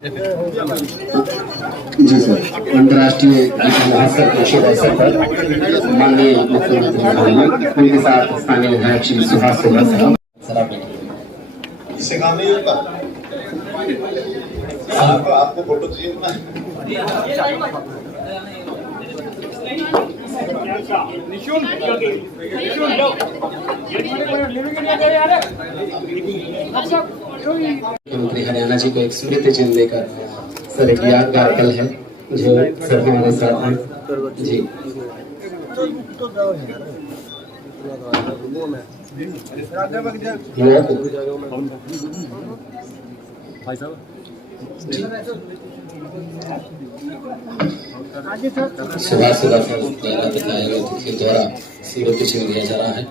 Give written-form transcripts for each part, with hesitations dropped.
जी sir, अंतर्राष्ट्रीय गीता महोत्सव के शुभ अवसर पर माननीय मुख्यमंत्री महोदय उनके साथ स्थानीय विधायक श्री सुभाष सोलर साहब इससे काम नहीं होता। आपको फोटो चाहिए ना? मुख्यमंत्री हरियाणा जी को एक स्मृति चिन्ह देकर सर एक यादगार पल है जो सर हमारे साथ हैं जी। सुबह सुबह के द्वारा स्मृति चिन्ह दिया जा रहा है।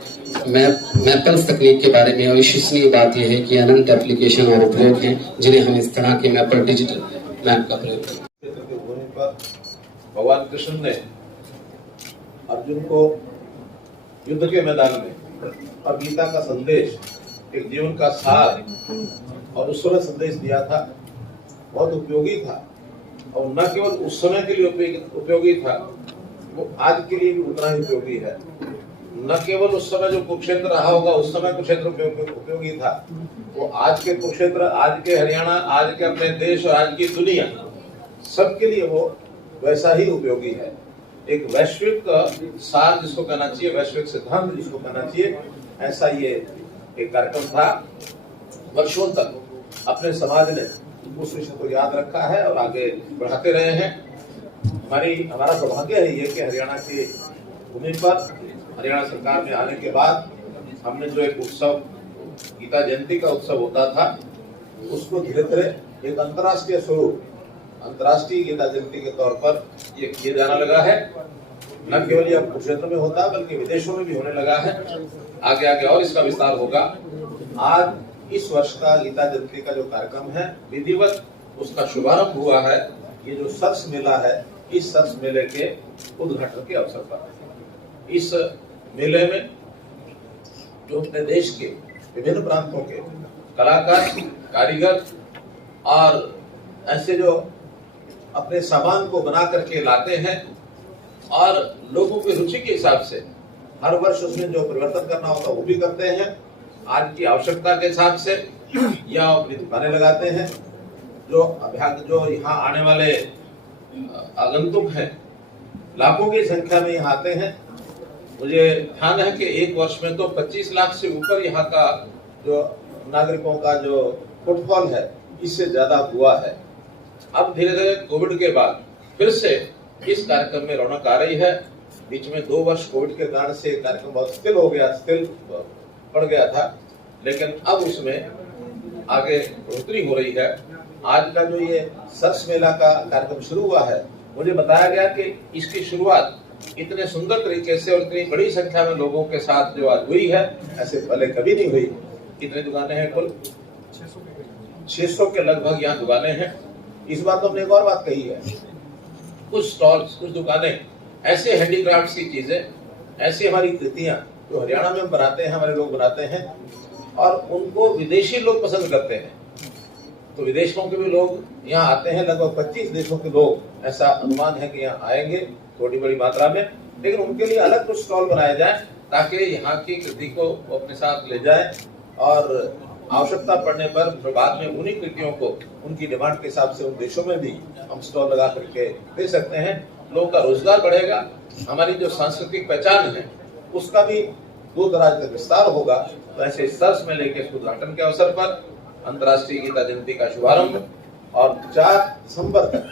मैपल्स तकनीक के बारे में अविश्वसनीय बात यह है कि अनंत एप्लीकेशन और उपयोग हैं जिन्हें हम इस तरह के मैप पर डिजिटल मैप का प्रयोग करते हैं। भगवान कृष्ण ने अर्जुन को युद्ध के मैदान में और गीता का संदेश, एक जीवन का सार और उस समय संदेश दिया था, बहुत उपयोगी था। और न केवल उस समय के लिए उपयोगी था, वो आज के लिए भी उतना ही उपयोगी है। न केवल उस समय जो कुरुक्षेत्र रहा होगा उस समय कुरुक्षेत्र उपयोगी था, वो आज के कुरुक्षेत्र, आज के हरियाणा, आज के अपने देश और आज की दुनिया सबके लिए वो वैसा ही उपयोगी है। एक वैश्विक सार जिसको कहना चाहिए, वैश्विक सिद्धांत जिसको कहना चाहिए, ऐसा ये एक कार्यक्रम था। वर्षों तक अपने समाज ने उस विषय को याद रखा है और आगे बढ़ाते रहे हैं। हमारा सौभाग्य है ये कि हरियाणा की भूमि पर हरियाणा सरकार में आने के बाद हमने जो एक उत्सव, गीता जयंती का उत्सव होता था, उसको धीरे धीरे एक अंतर्राष्ट्रीय स्वरूप, अंतर्राष्ट्रीय गीता जयंती के तौर पर ये किया जाना लगा है। न केवल यह कुरुक्षेत्र में होता बल्कि विदेशों में भी होने लगा है। आगे आगे और इसका विस्तार होगा। आज इस वर्ष का गीता जयंती का जो कार्यक्रम है, विधिवत उसका शुभारंभ हुआ है। ये जो सरस मेला है, इस सरस मेले के उद्घाटन के अवसर पर इस मेले में जो अपने देश के विभिन्न प्रांतों के कलाकार, कारीगर और ऐसे जो अपने सामान को बना करके लाते हैं और लोगों की रुचि के हिसाब से हर वर्ष उसमें जो परिवर्तन करना होता वो भी करते हैं, आज की आवश्यकता के हिसाब से, या अपनी दुकानें लगाते हैं। जो यहाँ आने वाले आगंतुक हैं, लाखों की संख्या में यहाँ आते हैं। मुझे ध्यान है कि एक वर्ष में तो 25 लाख से ऊपर यहाँ का जो नागरिकों का जो फुटफॉल है, इससे ज्यादा हुआ है। अब धीरे धीरे कोविड के बाद फिर से इस कार्यक्रम में रौनक आ रही है। बीच में 2 वर्ष कोविड के कारण से कार्यक्रम बहुत स्थिर पड़ गया था, लेकिन अब उसमें आगे बढ़ोतरी हो रही है। आज का जो ये सरस मेला का कार्यक्रम शुरू हुआ है, मुझे बताया गया कि इसकी शुरुआत इतने सुंदर तरीके से और इतनी बड़ी संख्या में लोगों के साथ जो आज हुई है, ऐसे पहले कभी नहीं हुई। कितनी दुकानें हैं? कुल 600 के लगभग यहाँ दुकानें हैं। इस बार तो हमने एक और बात कही है, कुछ स्टॉल्स, कुछ दुकानें, ऐसे हैंडीक्राफ्ट की चीजें, ऐसी हमारी कृतियां जो हरियाणा में हम बनाते हैं, हमारे लोग बनाते हैं और उनको विदेशी लोग पसंद करते हैं। तो विदेशों के भी लोग यहाँ आते हैं, लगभग 25 देशों के लोग, ऐसा अनुमान है कि यहाँ आएंगे थोड़ी बड़ी मात्रा में। लेकिन उनके लिए अलग कुछ स्टॉल बनाए जाए ताकि यहाँ की कृति को अपने साथ ले जाए और आवश्यकता पड़ने पर बाद में उन्हीं कृतियों को उनकी डिमांड के हिसाब से उन देशों में भी हम स्टॉल लगा करके दे सकते हैं। लोगों का रोजगार बढ़ेगा, हमारी जो सांस्कृतिक पहचान है उसका भी दूर दराज तक विस्तार होगा। तो ऐसे सरस मेले के उद्घाटन के अवसर पर अंतर्राष्ट्रीय गीता जयंती का शुभारंभ और 4 दिसंबर तक,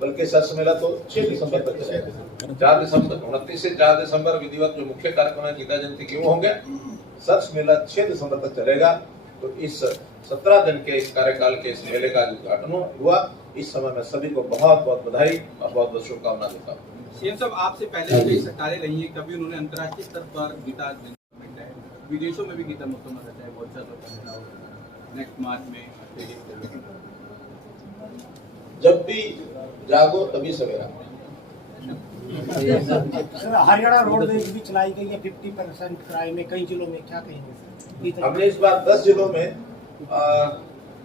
बल्कि सरस मेला तो 6 दिसंबर तक चलेगा। 4 दिसंबर 29 से 4 दिसंबर विधिवत जो मुख्य कार्यक्रम है गीता जयंती के वो होंगे। सरस मेला 6 दिसंबर तक चलेगा। तो इस 17 दिन के इस कार्यकाल के इस मेले का उद्घाटन हुआ। इस समय मैं सभी को बहुत बहुत बधाई और बहुत बहुत शुभकामना देता हूँ। सीएम साहब, आपसे पहले कई सरकारें रही हैं, कभी उन्होंने अंतर्राष्ट्रीय स्तर पर गीता विदेशों में भी गीता महोत्सव रहता है, बहुत सारा नेक्स्ट मार्च में। जब भी जागो तभी सवेरा। हरियाणा रोडवेज भी चलाई गई है 50% किराए में कई जिलों में, क्या कहेंगे? हमने इस बार 10 जिलों में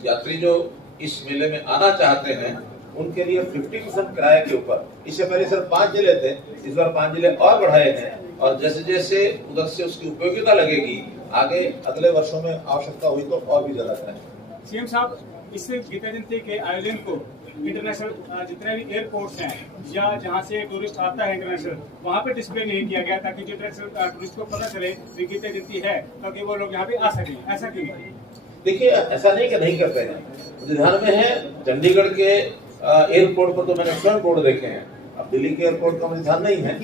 यात्री जो इस मेले में आना चाहते हैं उनके लिए 50% किराए के ऊपर, इससे पहले सिर्फ 5 जिले थे, इस बार 5 जिले और बढ़ाए हैं और जैसे जैसे उधर से उसकी उपयोगिता लगेगी आगे अगले वर्षों में आवश्यकता हुई तो और भी ज्यादा करेंगे। सीएम साहब, इस गीता जयंती के आयोजन को इंटरनेशनल जितने भी एयरपोर्ट्स हैं या जहां से टूरिस्ट आता है इंटरनेशनल, वहां पे डिस्प्ले नहीं किया गया ताकि जो इंटरनेशनल टूरिस्ट को पता चले कि गीता जयंती है, ताकि वो लोग यहाँ पे आ सकें। ऐसा क्यों? देखिए, ऐसा नहीं कि नहीं करते हैं, ध्यान में है। चंडीगढ़ के एयरपोर्ट पर तो मैंने स्वयं बोर्ड देखे हैं, अब दिल्ली के एयरपोर्ट का मुझे ध्यान नहीं है,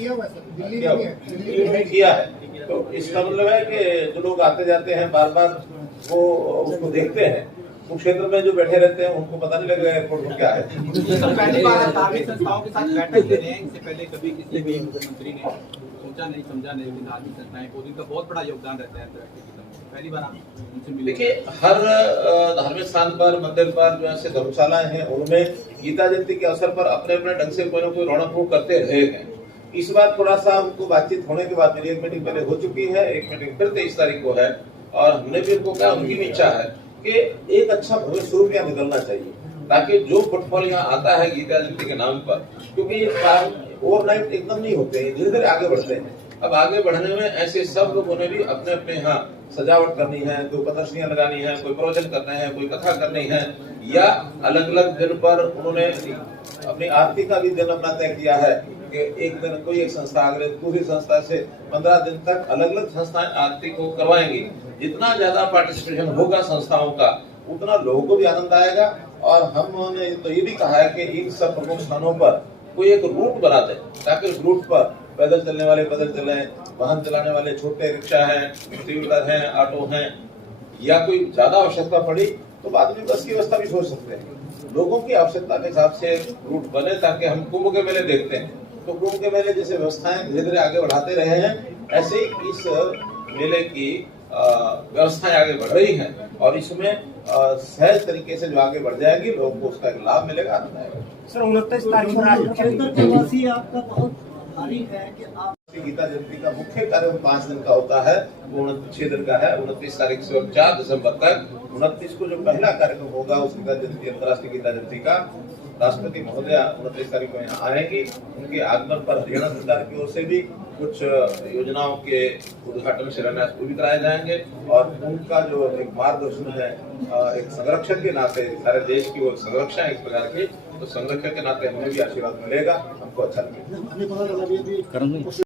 दिल्ली में किया है। तो इसका मतलब है कि जो लोग आते जाते हैं बार बार वो उसको देखते हैं, कुरुक्षेत्र में जो बैठे रहते हैं उनको पता नहीं लगेगा एयरपोर्ट में क्या है। पहली बार धार्मिक संस्थाओं के साथ बैठक ले रहे हैं, इससे पहले कभी किसी भी मुख्यमंत्री ने सोचा नहीं समझा नहीं कि धार्मिक संस्थाएं को इनका बहुत बड़ा योगदान रहता है अंतर्राष्ट्रीय गीता में। पहली बार आप उनसे मिले। देखिए, हर धार्मिक स्थान पर, मंदिर पर जो ऐसे धर्मशालाएं हैं उनमें गीता जयंती के अवसर पर अपने अपने ढंग से कोई ना कोई रौनक वो करते रहे हैं। इस बार थोड़ा सा उनको बातचीत होने के बाद मेरी एक मीटिंग पहले हो चुकी है, एक मीटिंग फिर 23 तारीख को है और हमने भी उनको कहा, उनकी भी इच्छा है कि एक अच्छा भविष्य स्वरूप यहाँ निकलना चाहिए ताकि जो फुटफॉल यहाँ आता है गीता जयंती के नाम पर, क्योंकि ये काम ओवरनाइट एकदम नहीं होते हैं, धीरे धीरे आगे बढ़ते हैं। अब आगे बढ़ने में ऐसे सब लोगों ने भी अपने अपने यहाँ सजावट करनी है, कोई प्रदर्शनियां लगानी है, कोई प्रवचन करने हैं, कोई कथा करनी है, या अलग अलग दिन पर उन्होंने अपनी आरती का भी दिन अपना तय किया है कि एक दिन कोई एक संस्था अगले दूसरी संस्था से 15 दिन तक अलग अलग संस्थाएं आरती को करवाएंगी। जितना ज्यादा पार्टिसिपेशन होगा संस्थाओं का उतना लोगों को भी आनंद आएगा। और हमने तो ये भी कहा है कि इन सब प्रमुख स्थानों पर कोई एक रूट बना दे ताकि उस रूट पर पैदल चलने वाले पैदल चले, वाहन चलाने वाले छोटे रिक्शा हैं, थ्री व्हीलर हैं, ऑटो हैं, या कोई ज्यादा आवश्यकता पड़ी तो बाद में बस की व्यवस्था भी सोच सकते हैं। लोगों की आवश्यकता के हिसाब से रूट बने ताकि हम कुंभ के मेले देखते हैं तो कुंभ के मेले जैसे व्यवस्थाएं धीरे धीरे आगे बढ़ाते रहे हैं, ऐसे ही इस मेले की व्यवस्थाएं आगे बढ़ रही हैं और इसमें सहज तरीके से जो आगे बढ़ जाएगी लोगों को उसका एक लाभ मिलेगा, आनंद आएगा। सर 29 तारीख को आपका बहुत भारी है कि आप गीता जयंती का मुख्य कार्यक्रम 5 दिन का होता है, वो 6 दिन का है, 29 तारीख से 4 दिसंबर तक। 29 को जो पहला कार्यक्रम होगा उस गीता जयंती, अंतर्राष्ट्रीय गीता जयंती का, राष्ट्रपति महोदया 29 तारीख को यहाँ आएंगी। उनके आगमन पर हरियाणा सरकार की ओर से भी कुछ योजनाओं के उद्घाटन शिलान्यास भी कराए जाएंगे और उनका जो एक मार्गदर्शन है एक संरक्षक के नाते, सारे देश की वो संरक्षण है इस प्रकार की, तो संरक्षक के नाते हमें भी आशीर्वाद मिलेगा, हमको अच्छा लगेगा।